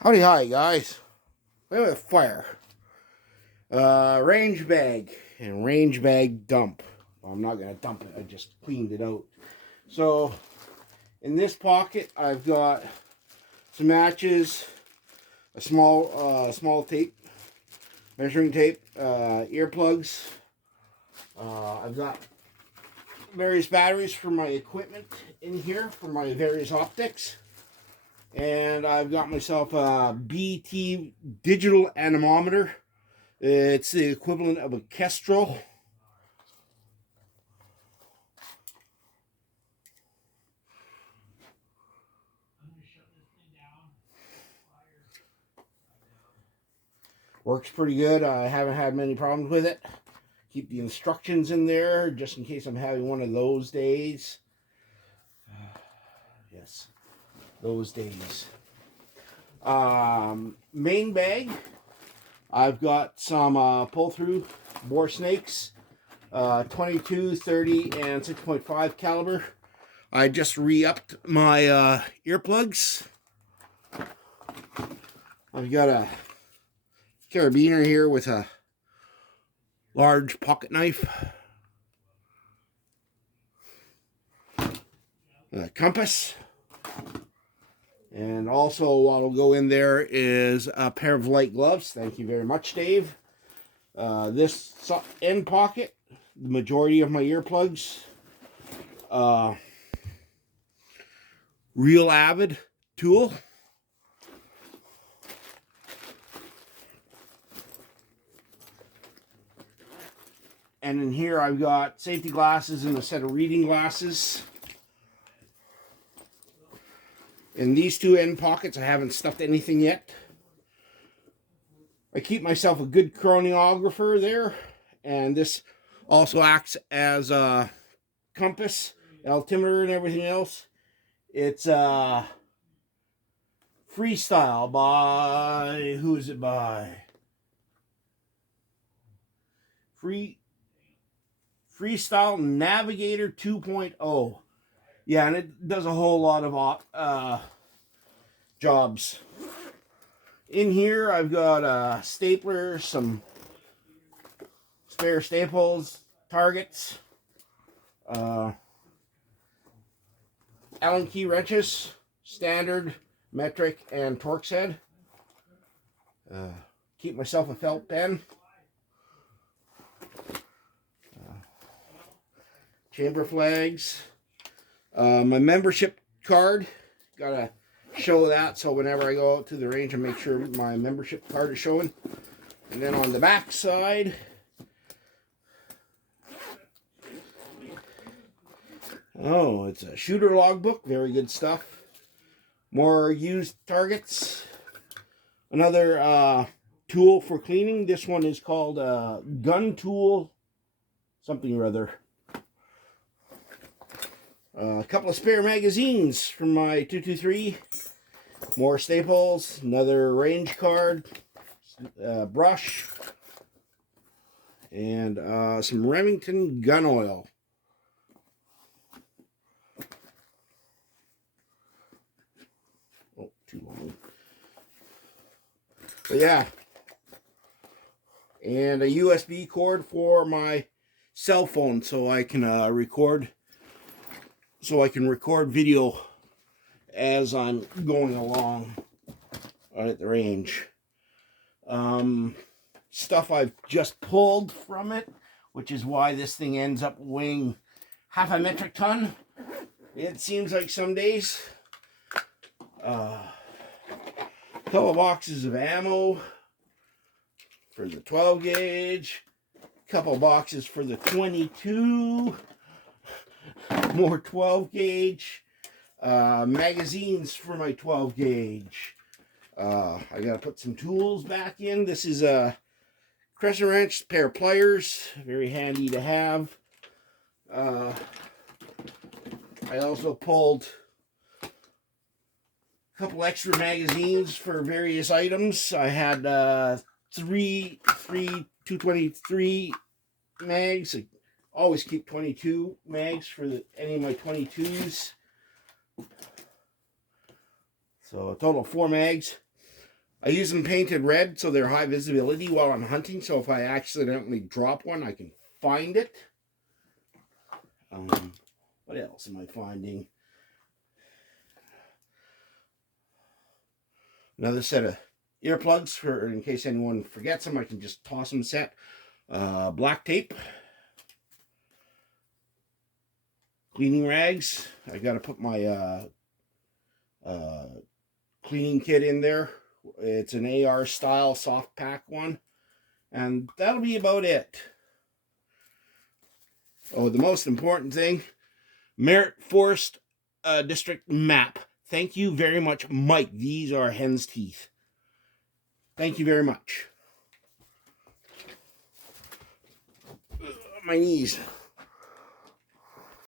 Howdy hi guys. We have a fire. Range bag and range bag dump. Well, I'm not gonna dump it, I just cleaned it out. So in this pocket I've got some matches, a small tape, measuring tape, earplugs. I've got various batteries for my equipment in here for my various optics. And I've got myself a BT digital anemometer. It's the equivalent of a Kestrel. Works pretty good. I haven't had many problems with it. Keep the instructions in there just in case I'm having one of those days. Yes, those days. Main bag. I've got some pull-through bore snakes, 22, 30, and 6.5 caliber. I just re-upped my earplugs. I've got a carabiner here with a large pocket knife, a compass, and also what will go in there is a pair of light gloves. Thank you very much, Dave. This end pocket, the majority of my earplugs. Real Avid tool. And in here I've got safety glasses and a set of reading glasses. In these two end pockets I haven't stuffed anything yet. I keep myself a good chronographer there, and this also acts as a compass, altimeter, and everything else. It's Freestyle by, who is it by? Freestyle Navigator 2.0. Yeah, and it does a whole lot of jobs. In here, I've got a stapler, some spare staples, targets, Allen key wrenches, standard, metric, and Torx head. Keep myself a felt pen. Chamber flags. My membership card. Gotta show that so whenever I go out to the range I make sure my membership card is showing. And then on the back side, oh, it's a shooter logbook. Very good stuff. More used targets. Another tool for cleaning. This one is called gun tool something or other. A couple of spare magazines from my 223. More staples. Another range card. Brush. And some Remington gun oil. Oh, too long. But yeah. And a USB cord for my cell phone so I can record video as I'm going along at the range. Stuff I've just pulled from it, which is why this thing ends up weighing half a metric ton. It seems like some days. A couple of boxes of ammo for the 12 gauge. A couple of boxes for the 22. More 12 gauge. Magazines for my 12 gauge. I gotta put some tools back in. This is a crescent wrench, pair of pliers, very handy to have. I also pulled a couple extra magazines for various items. I had three 223 mags. I always keep 22 mags for any of my 22s. So a total of 4 mags. I use them painted red so they're high visibility while I'm hunting, so if I accidentally drop one, I can find it. What else am I finding? Another set of earplugs for in case anyone forgets them. I can just toss them set. Black tape. Cleaning rags. I got to put my cleaning kit in there. It's an AR style soft pack one. And that'll be about it. Oh, the most important thing, Merritt Forest District map. Thank you very much, Mike. These are hen's teeth. Thank you very much. My knees.